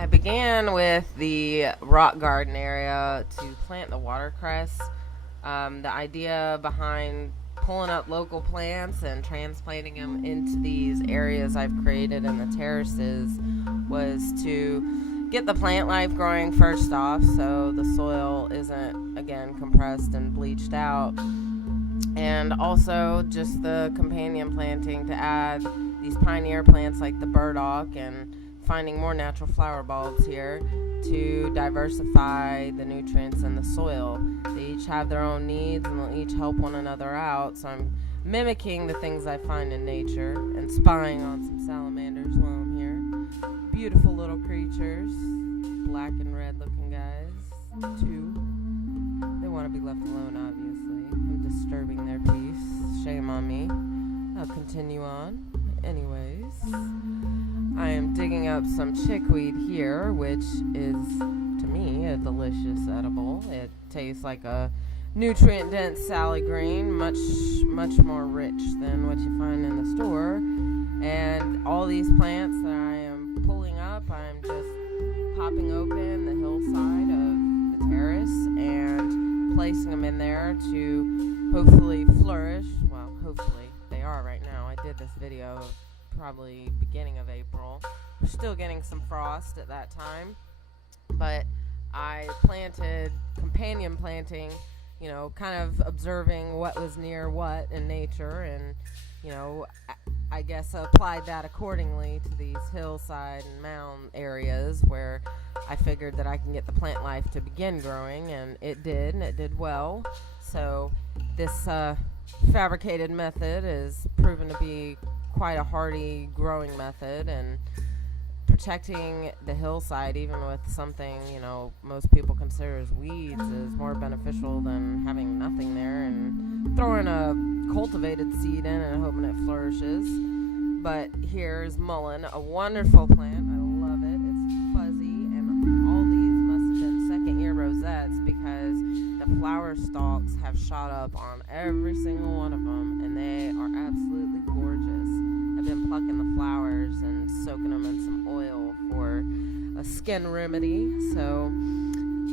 I began with the rock garden area to plant the watercress. The idea behind pulling up local plants and transplanting them into these areas I've created in the terraces was to get the plant life growing first off, so the soil isn't, again, compressed and bleached out. And also just the companion planting to add these pioneer plants like the burdock and finding more natural flower bulbs here to diversify the nutrients in the soil. They each have their own needs and they'll each help one another out. So I'm mimicking the things I find in nature and spying on some salamanders while I'm here. Beautiful little creatures, black and red looking guys, two. They want to be left alone, obviously. I'm disturbing their peace. Shame on me. I'll continue on. Anyways, I am digging up some chickweed here, which is, to me, a delicious edible. It tastes like a nutrient-dense salad green, much more rich than what you find in the store. And all these plants that I am pulling up, I'm just popping open the hillside of the terrace and placing them in there to hopefully flourish. Well, hopefully. They are right now. I did this video probably beginning of April. We're still getting some frost at that time, but I planted companion planting, kind of observing what was near what in nature, and I guess applied that accordingly to these hillside and mound areas where I figured that I can get the plant life to begin growing, and it did, well. So this fabricated method is proven to be quite a hardy growing method, and protecting the hillside even with something most people consider as weeds is more beneficial than having nothing there and throwing a cultivated seed in and hoping it flourishes. But here's mullein, a wonderful plant. I love it. It's fuzzy, and all these must have been second year rosettes because the flower stalks have shot up on every single one of them, and they are absolutely gorgeous. I've been plucking the flowers and soaking them in some oil for a skin remedy. So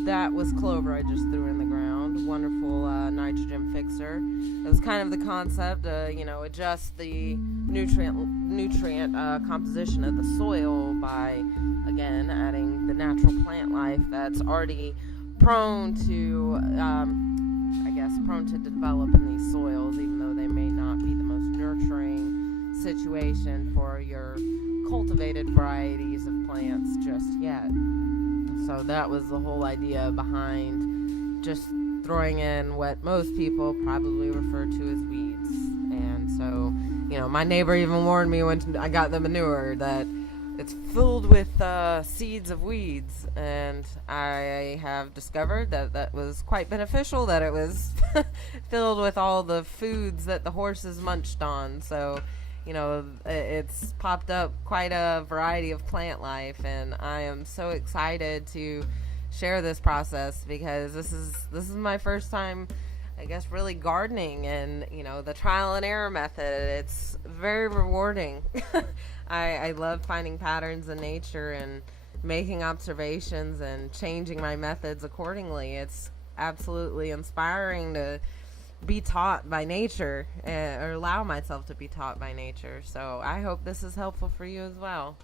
that was clover I just threw in the ground. Wonderful nitrogen fixer. It was kind of the concept to, adjust the nutrient composition of the soil by, again, adding the natural plant life that's already prone to develop in these soils, even though they may not be the most nurturing situation for your cultivated varieties of plants just yet. So that was the whole idea behind just throwing in what most people probably refer to as weeds. And so, my neighbor even warned me when I got the manure that it's filled with seeds of weeds, and I have discovered that was quite beneficial, that it was filled with all the foods that the horses munched on. So, it's popped up quite a variety of plant life, and I am so excited to share this process because this is my first time, I guess, really gardening, and the trial and error method. It's very rewarding. I love finding patterns in nature and making observations and changing my methods accordingly. It's absolutely inspiring to be taught by nature, or allow myself to be taught by nature. So I hope this is helpful for you as well.